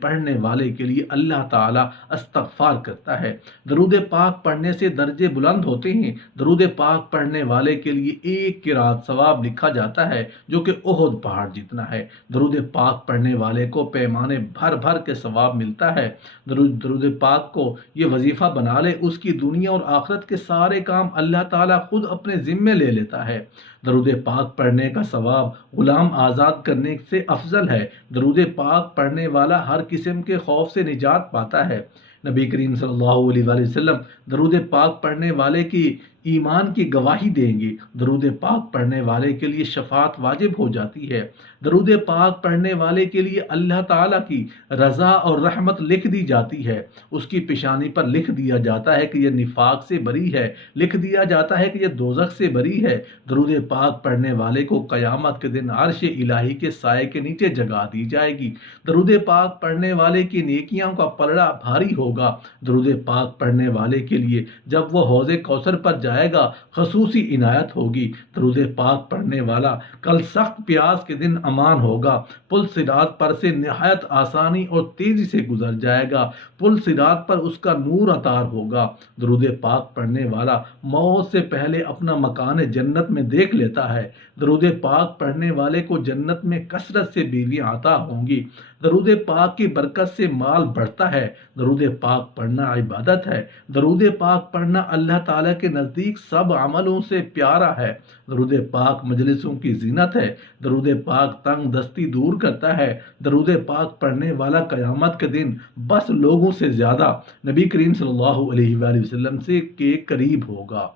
پڑھنے والے کے لیے اللہ تعالیٰ استغفار کرتا ہے۔ درود پاک پڑھنے سے درجے بلند ہوتے ہیں۔ درود پاک پڑھنے والے کے لیے ایک قرات ثواب لکھا جاتا ہے جو کہ احد پہاڑ جتنا ہے۔ درود پاک پڑھنے والے کو پیمانے بھر بھر کے ثواب ملتا ہے۔ درود پاک کو یہ وظیفہ بنا لے، اس کی دنیا اور آخرت کے سارے کام اللہ تعالیٰ خود اپنے ذمے لے لیتا ہے۔ درود پاک پڑھنے کا ثواب غلام آزاد کرنے سے افضل ہے۔ درود پاک پڑھنے والا ہر قسم کے خوف سے نجات پاتا ہے۔ نبی کریم صلی اللہ علیہ وآلہ وسلم درود پاک پڑھنے والے کی ایمان کی گواہی دیں گے۔ درود پاک پڑھنے والے کے لیے شفاعت واجب ہو جاتی ہے۔ درود پاک پڑھنے والے کے لیے اللہ تعالیٰ کی رضا اور رحمت لکھ دی جاتی ہے۔ اس کی پیشانی پر لکھ دیا جاتا ہے کہ یہ نفاق سے بری ہے، لکھ دیا جاتا ہے کہ یہ دوزخ سے بری ہے۔ درود پاک پڑھنے والے کو قیامت کے دن عرش الہی کے سائے کے نیچے جگہ دی جائے گی۔ درود پاک پڑھنے والے کی نیکیوں کا پلڑا بھاری ہوگا۔ درود پاک پڑھنے والے کے لیے جب وہ حوض کوثر پر جائے گا خصوصی عنایت ہوگی۔ درود پاک پڑھنے والا کل سخت پیاس کے دن امان ہوگا۔ پل صراط پر سے نہایت آسانی اور تیزی سے گزر جائے گا۔ پل صراط پر اس کا نور عطار ہوگا۔ درود پاک پڑھنے والا موت سے پہلے اپنا مکان جنت میں دیکھ لیتا ہے۔ درود پاک پڑھنے والے کو جنت میں کثرت سے بیویاں عطا ہوں گی۔ درود پاک کی برکت سے مال بڑھتا ہے۔ درود پاک پڑھنا عبادت ہے۔ درود پاک پڑھنا اللہ تعالیٰ کے نزدیک سب عملوں سے پیارا ہے۔ درود پاک مجلسوں کی زینت ہے۔ درود پاک تنگ دستی دور کرتا ہے۔ درود پاک پڑھنے والا قیامت کے دن بس لوگوں سے زیادہ نبی کریم صلی اللہ علیہ وآلہ وسلم سے کے قریب ہوگا۔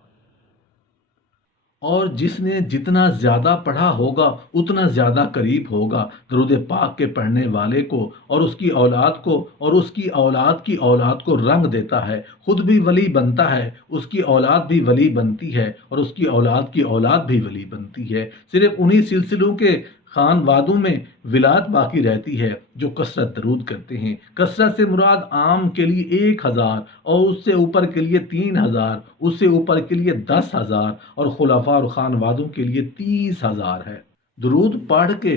اور جس نے جتنا زیادہ پڑھا ہوگا اتنا زیادہ قریب ہوگا۔ درود پاک کے پڑھنے والے کو اور اس کی اولاد کو اور اس کی اولاد کی اولاد کو رنگ دیتا ہے، خود بھی ولی بنتا ہے، اس کی اولاد بھی ولی بنتی ہے اور اس کی اولاد کی اولاد بھی ولی بنتی ہے۔ صرف انہی سلسلوں کے خانوادوں میں ولایت باقی رہتی ہے جو کثرت درود کرتے ہیں۔ کثرت سے مراد عام کے لیے 1000 اور اس سے اوپر کے لیے 3000، اس سے اوپر کے لیے 10,000 اور خلفاء اور خانوادوں کے لیے 30,000 ہے۔ درود پڑھ کے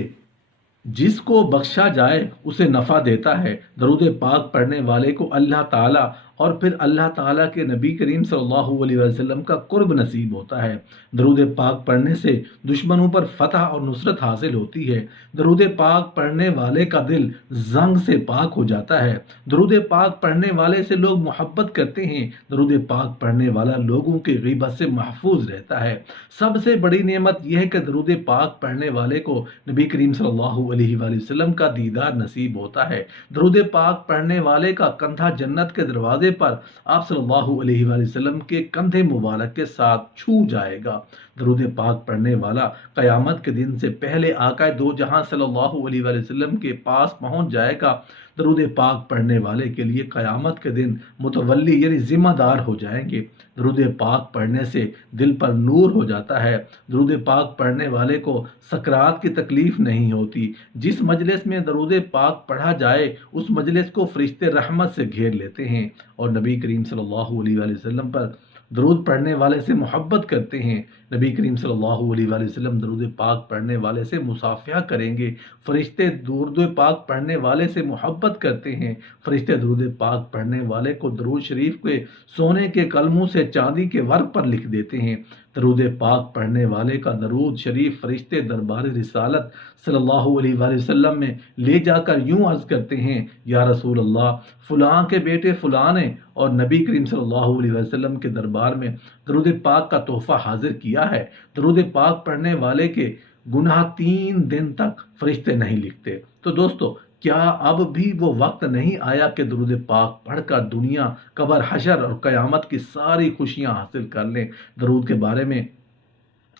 جس کو بخشا جائے اسے نفع دیتا ہے۔ درود پاک پڑھنے والے کو اللہ تعالیٰ اور پھر اللہ تعالیٰ کے نبی کریم صلی اللہ علیہ وسلم کا قرب نصیب ہوتا ہے۔ درود پاک پڑھنے سے دشمنوں پر فتح اور نصرت حاصل ہوتی ہے۔ درود پاک پڑھنے والے کا دل زنگ سے پاک ہو جاتا ہے۔ درود پاک پڑھنے والے سے لوگ محبت کرتے ہیں۔ درود پاک پڑھنے والا لوگوں کی غیبت سے محفوظ رہتا ہے۔ سب سے بڑی نعمت یہ ہے کہ درود پاک پڑھنے والے کو نبی کریم صلی اللہ علیہ وآلہ وسلم کا دیدار نصیب ہوتا ہے۔ درود پاک پڑھنے والے کا کندھا جنت کے دروازے پر آپ صلی اللہ علیہ وآلہ وسلم کے کندھے مبارک کے ساتھ چھو جائے گا۔ درود پاک پڑھنے والا قیامت کے دن سے پہلے آقا دو جہاں صلی اللہ علیہ وآلہ وسلم کے پاس پہنچ جائے گا۔ درود پاک پڑھنے والے کے لیے قیامت کے دن متولی یعنی ذمہ دار ہو جائیں گے۔ درود پاک پڑھنے سے دل پر نور ہو جاتا ہے۔ درود پاک پڑھنے والے کو سکرات کی تکلیف نہیں ہوتی۔ جس مجلس میں درود پاک پڑھا جائے اس مجلس کو فرشتے رحمت سے گھیر لیتے ہیں اور نبی کریم صلی اللہ علیہ وآلہ وسلم پر درود پڑھنے والے سے محبت کرتے ہیں۔ نبی کریم صلی اللہ علیہ وآلہ وسلم درود پاک پڑھنے والے سے مصافحہ کریں گے۔ فرشتے درود پاک پڑھنے والے سے محبت کرتے ہیں۔ فرشتے درود پاک پڑھنے والے کو درود شریف کے سونے کے کلموں سے چاندی کے ورق پر لکھ دیتے ہیں۔ درود پاک پڑھنے والے کا درود شریف فرشتے دربار رسالت صلی اللہ علیہ وآلہ وسلم میں لے جا کر یوں عرض کرتے ہیں، یا رسول اللہ فلاں کے بیٹے فلاں نے اور نبی کریم صلی اللہ علیہ وسلم کے دربار میں درود پاک کا تحفہ حاضر کیا ہے۔ درود پاک پڑھنے والے کے گناہ 3 دن تک فرشتے نہیں لکھتے۔ تو دوستو کیا اب بھی وہ وقت نہیں آیا کہ درود پاک پڑھ کر دنیا، قبر، حشر اور قیامت کی ساری خوشیاں حاصل کر لیں؟ درود کے بارے میں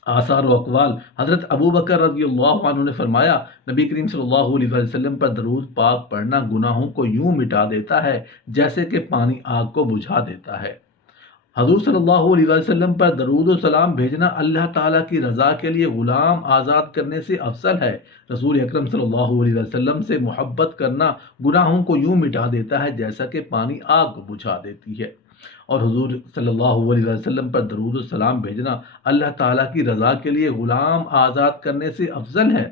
آثار و اقوال حضرت ابو بکر رضی اللہ عنہ نے فرمایا، نبی کریم صلی اللہ علیہ وسلم پر درود پاک پڑھنا گناہوں کو یوں مٹا دیتا ہے جیسے کہ پانی آگ کو بجھا دیتا ہے۔ حضور صلی اللہ علیہ وسلم پر درود و سلام بھیجنا اللہ تعالیٰ کی رضا کے لیے غلام آزاد کرنے سے افضل ہے۔ رسول اکرم صلی اللہ علیہ وسلم سے محبت کرنا گناہوں کو یوں مٹا دیتا ہے جیسا کہ پانی آگ کو بجھا دیتی ہے، اور حضور صلی اللہ علیہ وسلم پر درود و سلام بھیجنا اللہ تعالیٰ کی رضا کے لیے غلام آزاد کرنے سے افضل ہے۔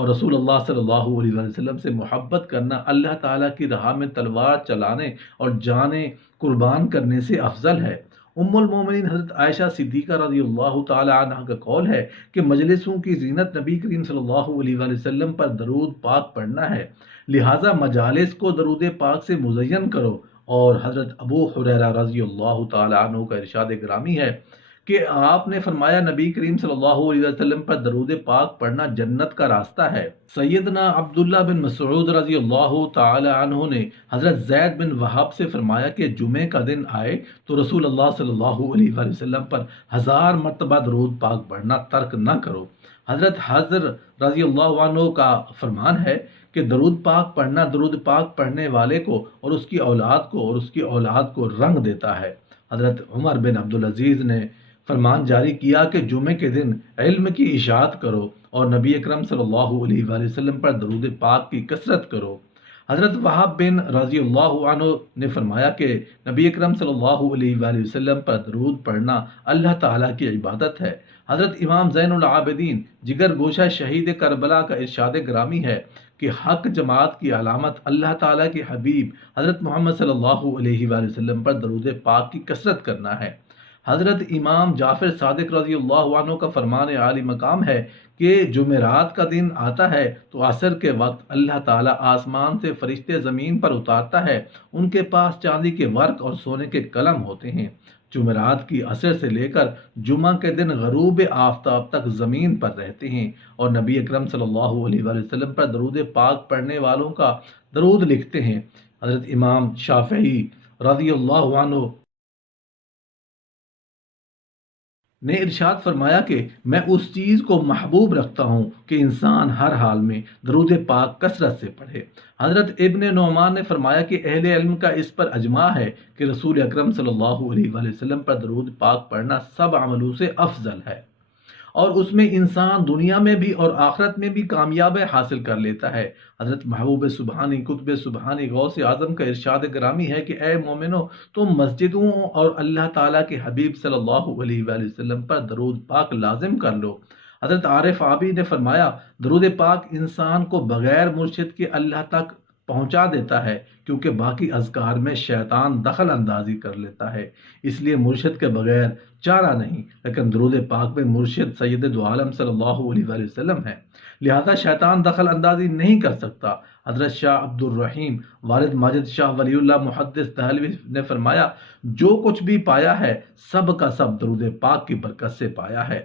اور رسول اللہ صلی اللہ علیہ وسلم سے محبت کرنا اللہ تعالیٰ کی راہ میں تلوار چلانے اور جانیں قربان کرنے سے افضل ہے۔ ام المومنین حضرت عائشہ صدیقہ رضی اللہ تعالی عنہ کا قول ہے کہ مجلسوں کی زینت نبی کریم صلی اللہ علیہ وسلم پر درود پاک پڑھنا ہے، لہٰذا مجالس کو درود پاک سے مزین کرو۔ اور حضرت ابو ہریرہ رضی اللہ تعالی عنہ کا ارشاد گرامی ہے کہ آپ نے فرمایا نبی کریم صلی اللہ علیہ وسلم پر درود پاک پڑھنا جنت کا راستہ ہے۔ سیدنا عبداللہ بن مسعود رضی اللہ تعالی عنہ نے حضرت زید بن وہب سے فرمایا کہ جمعے کا دن آئے تو رسول اللہ صلی اللہ علیہ وسلم پر 1000 مرتبہ درود پاک پڑھنا ترک نہ کرو۔ حضرت حضر رضی اللہ عنہ کا فرمان ہے کہ درود پاک پڑھنا درود پاک پڑھنے والے کو اور اس کی اولاد کو رنگ دیتا ہے۔ حضرت عمر بن عبدالعزیز نے فرمان جاری کیا کہ جمعے کے دن علم کی اشاعت کرو اور نبی اکرم صلی اللہ علیہ وسلم پر درود پاک کی کثرت کرو۔ حضرت وہاب بن رضی اللہ عنہ نے فرمایا کہ نبی اکرم صلی اللہ علیہ وسلم پر درود پڑھنا اللہ تعالیٰ کی عبادت ہے۔ حضرت امام زین العابدین جگر گوشہ شہید کربلا کا ارشاد گرامی ہے کہ حق جماعت کی علامت اللہ تعالیٰ کے حبیب حضرت محمد صلی اللہ علیہ وسلم پر درود پاک کی کثرت کرنا ہے۔ حضرت امام جعفر صادق رضی اللہ عنہ کا فرمان عالی مقام ہے کہ جمعرات کا دن آتا ہے تو عصر کے وقت اللہ تعالیٰ آسمان سے فرشتے زمین پر اتارتا ہے، ان کے پاس چاندی کے ورق اور سونے کے قلم ہوتے ہیں۔ جمعرات کی عصر سے لے کر جمعہ کے دن غروب آفتاب تک زمین پر رہتے ہیں اور نبی اکرم صلی اللہ علیہ وسلم پر درود پاک پڑھنے والوں کا درود لکھتے ہیں۔ حضرت امام شافعی رضی اللہ عنہ نے ارشاد فرمایا کہ میں اس چیز کو محبوب رکھتا ہوں کہ انسان ہر حال میں درود پاک کثرت سے پڑھے۔ حضرت ابن نعمان نے فرمایا کہ اہل علم کا اس پر اجماع ہے کہ رسول اکرم صلی اللہ علیہ وسلم پر درود پاک پڑھنا سب عملوں سے افضل ہے اور اس میں انسان دنیا میں بھی اور آخرت میں بھی کامیابی حاصل کر لیتا ہے۔ حضرت محبوب سبحانی قطب سبحانی غوث اعظم کا ارشاد گرامی ہے کہ اے مومنو، تم مسجدوں اور اللہ تعالیٰ کے حبیب صلی اللہ علیہ وسلم پر درود پاک لازم کر لو۔ حضرت عارف عابی نے فرمایا درود پاک انسان کو بغیر مرشد کے اللہ تک پہنچا دیتا ہے، کیونکہ باقی اذکار میں شیطان دخل اندازی کر لیتا ہے، اس لیے مرشد کے بغیر چارہ نہیں، لیکن درود پاک میں مرشد سید دو عالم صلی اللہ علیہ وسلم ہے، لہذا شیطان دخل اندازی نہیں کر سکتا۔ حضرت شاہ عبد الرحیم والد ماجد شاہ ولی اللہ محدث دہلوی نے فرمایا جو کچھ بھی پایا ہے سب کا سب درود پاک کی برکت سے پایا ہے۔